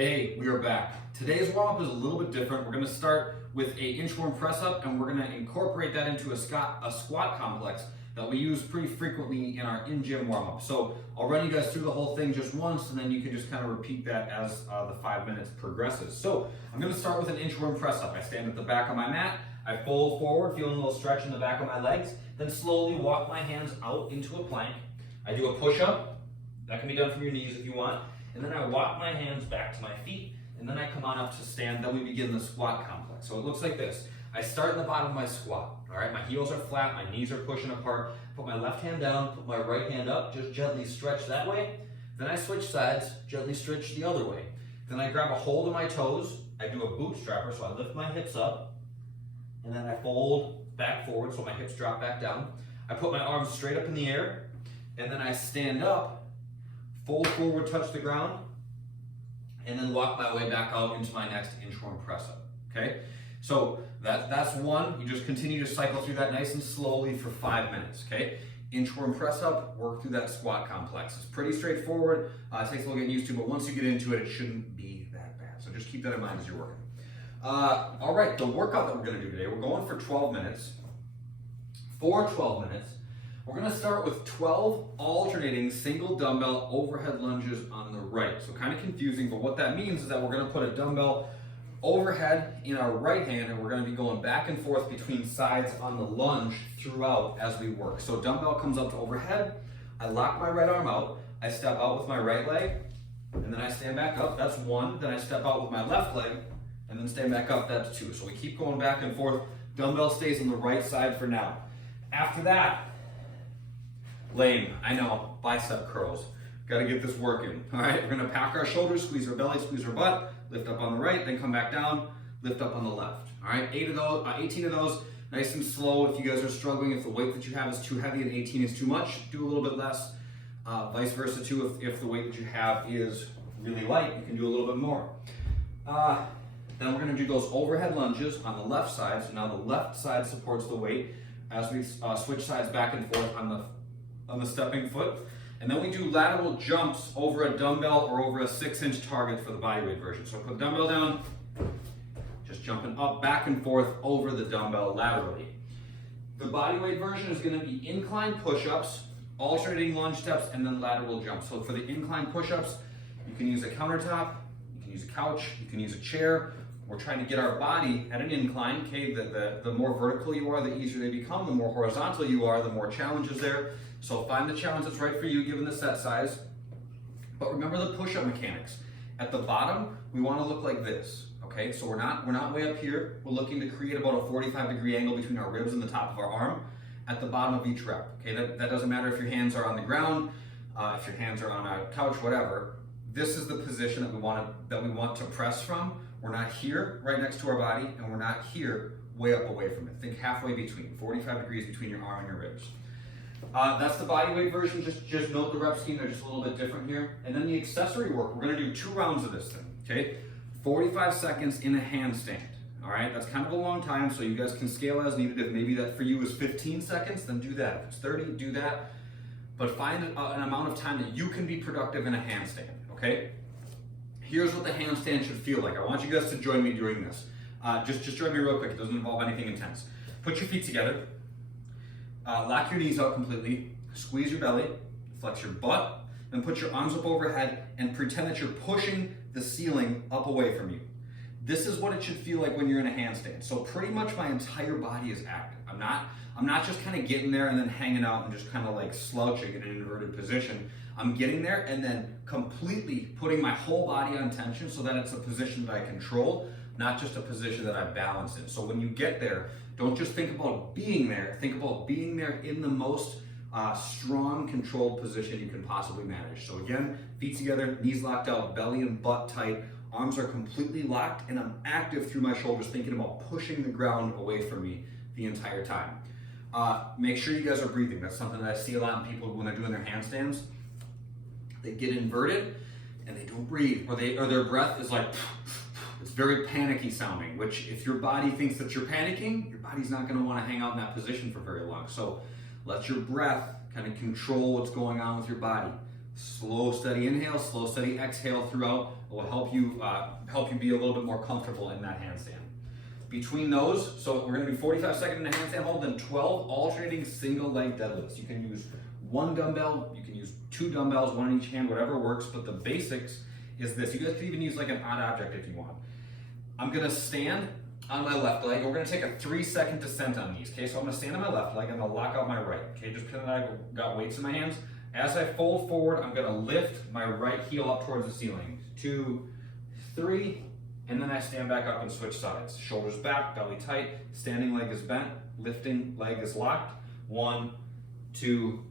Hey, we are back. Today's warm-up is a little bit different. We're going to start with a inchworm press-up, and we're going to incorporate that into a squat complex that we use pretty frequently in our in-gym warm-up. So I'll run you guys through the whole thing just once, and then you can just kind of repeat that as the 5 minutes progresses. So I'm going to start with an inchworm press-up. I stand at the back of my mat, I fold forward, feeling a little stretch in the back of my legs, then slowly walk my hands out into a plank. I do a push-up. That can be done from your knees if you want. And then I walk my hands back to my feet, and then I come on up to stand. Then we begin the squat complex. So it looks like this. I start in the bottom of my squat. All right, my heels are flat, my knees are pushing apart. Put my left hand down, put my right hand up, just gently stretch that way. Then I switch sides, gently stretch the other way. Then I grab a hold of my toes. I do a bootstrapper, so I lift my hips up, and then I fold back forward, so my hips drop back down. I put my arms straight up in the air, and then I stand up, fold forward, touch the ground, and then walk my way back out into my next inchworm press-up, okay? So that's one. You just continue to cycle through that nice and slowly for 5 minutes, okay? Inchworm press-up, work through that squat complex. It's pretty straightforward. It takes a little getting used to, but once you get into it, it shouldn't be that bad. So just keep that in mind as you're working. All right, the workout that we're gonna do today, we're going for 12 minutes. For 12 minutes, we're going to start with 12 alternating single dumbbell overhead lunges on the right. So kind of confusing, but what that means is that we're going to put a dumbbell overhead in our right hand, and we're going to be going back and forth between sides on the lunge throughout as we work. So dumbbell comes up to overhead, I lock my right arm out, I step out with my right leg, and then I stand back up, that's one. Then I step out with my left leg, and then stand back up, that's two. So we keep going back and forth. Dumbbell stays on the right side for now. After that, lame, I know, bicep curls. Gotta get this working. All right, we're gonna pack our shoulders, squeeze our belly, squeeze our butt, lift up on the right, then come back down, lift up on the left. All right, 18 of those, nice and slow. If you guys are struggling, if the weight that you have is too heavy and 18 is too much, do a little bit less. Vice versa too, if the weight that you have is really light, you can do a little bit more. Then we're gonna do those overhead lunges on the left side. So now the left side supports the weight as we switch sides back and forth on the stepping foot. And then we do lateral jumps over a dumbbell or over a 6-inch target for the bodyweight version. So put the dumbbell down, just jumping up, back and forth over the dumbbell laterally. The bodyweight version is gonna be incline push-ups, alternating lunge steps, and then lateral jumps. So for the incline push-ups, you can use a countertop, you can use a couch, you can use a chair. We're trying to get our body at an incline, okay? The more vertical you are, the easier they become. The more horizontal you are, the more challenges there. So find the challenge that's right for you, given the set size. But remember the push-up mechanics. At the bottom, we want to look like this, okay? So we're not way up here. We're looking to create about a 45-degree angle between our ribs and the top of our arm at the bottom of each rep, okay? That doesn't matter if your hands are on the ground, if your hands are on a couch, whatever. This is the position that we want to press from. We're not here right next to our body, and we're not here way up away from it. Think halfway between, 45 degrees between your arm and your ribs. That's the bodyweight version. Just note the rep scheme, they're just a little bit different here. And then the accessory work, we're gonna do 2 rounds of this thing, okay? 45 seconds in a handstand, all right? That's kind of a long time, so you guys can scale as needed. If maybe that for you is 15 seconds, then do that. If it's 30, do that. But find an amount of time that you can be productive in a handstand, okay? Here's what the handstand should feel like. I want you guys to join me doing this. Just join me real quick. It doesn't involve anything intense. Put your feet together. Lock your knees out completely. Squeeze your belly. Flex your butt. Then put your arms up overhead and pretend that you're pushing the ceiling up away from you. This is what it should feel like when you're in a handstand. So pretty much my entire body is active. I'm not just kind of getting there and then hanging out and just kind of like slouching in an inverted position. I'm getting there and then completely putting my whole body on tension so that it's a position that I control, not just a position that I balance in. So when you get there, don't just think about being there, think about being there in the most strong, controlled position you can possibly manage. So again, feet together, knees locked out, belly and butt tight, arms are completely locked, and I'm active through my shoulders, thinking about pushing the ground away from me the entire time. Make sure you guys are breathing. That's something that I see a lot in people when they're doing their handstands. They get inverted and they don't breathe, or their breath is like, it's very panicky sounding, which if your body thinks that you're panicking, your body's not gonna wanna hang out in that position for very long. So let your breath kind of control what's going on with your body. Slow, steady inhale, slow, steady exhale throughout. It will help you be a little bit more comfortable in that handstand. Between those, so we're gonna do 45 seconds in a handstand hold, then 12 alternating single leg deadlifts. You can use one dumbbell, you can use two dumbbells, one in each hand, whatever works, but the basics is this. You guys can even use like an odd object if you want. I'm gonna stand on my left leg. We're gonna take a 3-second descent on these, okay? So I'm gonna stand on my left leg and I'm gonna lock out my right, okay? Just pretend that I've got weights in my hands. As I fold forward, I'm gonna lift my right heel up towards the ceiling. 2, 3, and then I stand back up and switch sides. Shoulders back, belly tight, standing leg is bent, lifting leg is locked. 1, 2,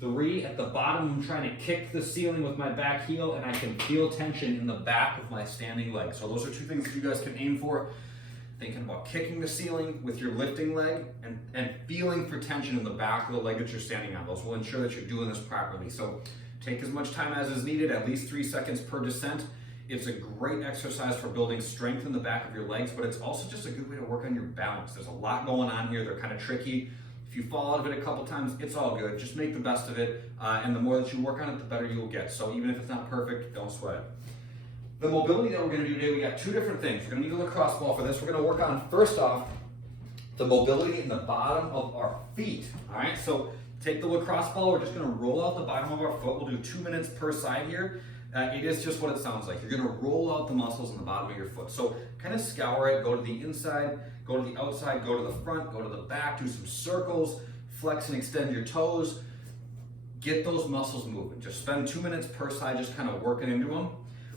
3. At the bottom, I'm trying to kick the ceiling with my back heel, and I can feel tension in the back of my standing leg. So those are two things that you guys can aim for. Thinking about kicking the ceiling with your lifting leg and feeling for tension in the back of the leg that you're standing on. Those will ensure that you're doing this properly. So take as much time as is needed, at least 3 seconds per descent. It's a great exercise for building strength in the back of your legs, but it's also just a good way to work on your balance. There's a lot going on here. They're kind of tricky. If you fall out of it a couple times, it's all good. Just make the best of it. And the more that you work on it, the better you'll get. So even if it's not perfect, don't sweat it. The mobility that we're gonna do today, we got 2 different things. We're gonna need a lacrosse ball for this. We're gonna work on, first off, the mobility in the bottom of our feet. All right, so take the lacrosse ball. We're just gonna roll out the bottom of our foot. We'll do 2 minutes per side here. It is just what it sounds like. You're gonna roll out the muscles in the bottom of your foot. So kind of scour it, go to the inside, go to the outside, go to the front, go to the back, do some circles, flex and extend your toes. Get those muscles moving. Just spend 2 minutes per side just kind of working into them.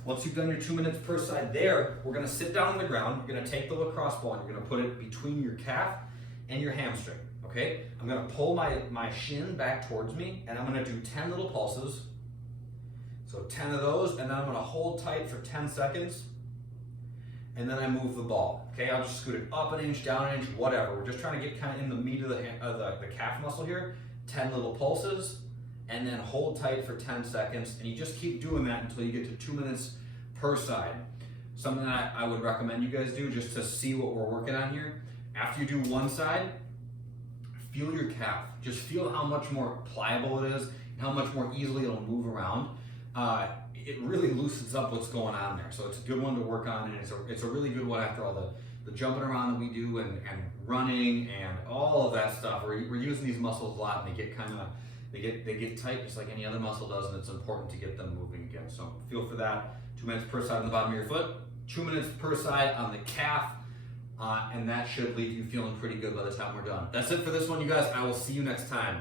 Once you've done your 2 minutes per side there, we're gonna sit down on the ground. You're gonna take the lacrosse ball and you're gonna put it between your calf and your hamstring, okay? I'm gonna pull my shin back towards me and I'm gonna do 10 little pulses. So 10 of those, and then I'm gonna hold tight for 10 seconds, and then I move the ball, okay? I'll just scoot it up an inch, down an inch, whatever. We're just trying to get kind of in the meat of the calf muscle here. 10 little pulses, and then hold tight for 10 seconds, and you just keep doing that until you get to 2 minutes per side. Something that I would recommend you guys do just to see what we're working on here. After you do one side, feel your calf. Just feel how much more pliable it is, and how much more easily it'll move around. It really loosens up what's going on there. So it's a good one to work on, and it's a really good one after all the jumping around that we do and running and all of that stuff. We're using these muscles a lot, and they get tight just like any other muscle does, and it's important to get them moving again. So feel for that. 2 minutes per side on the bottom of your foot, 2 minutes per side on the calf, and that should leave you feeling pretty good by the time we're done. That's it for this one, you guys. I will see you next time.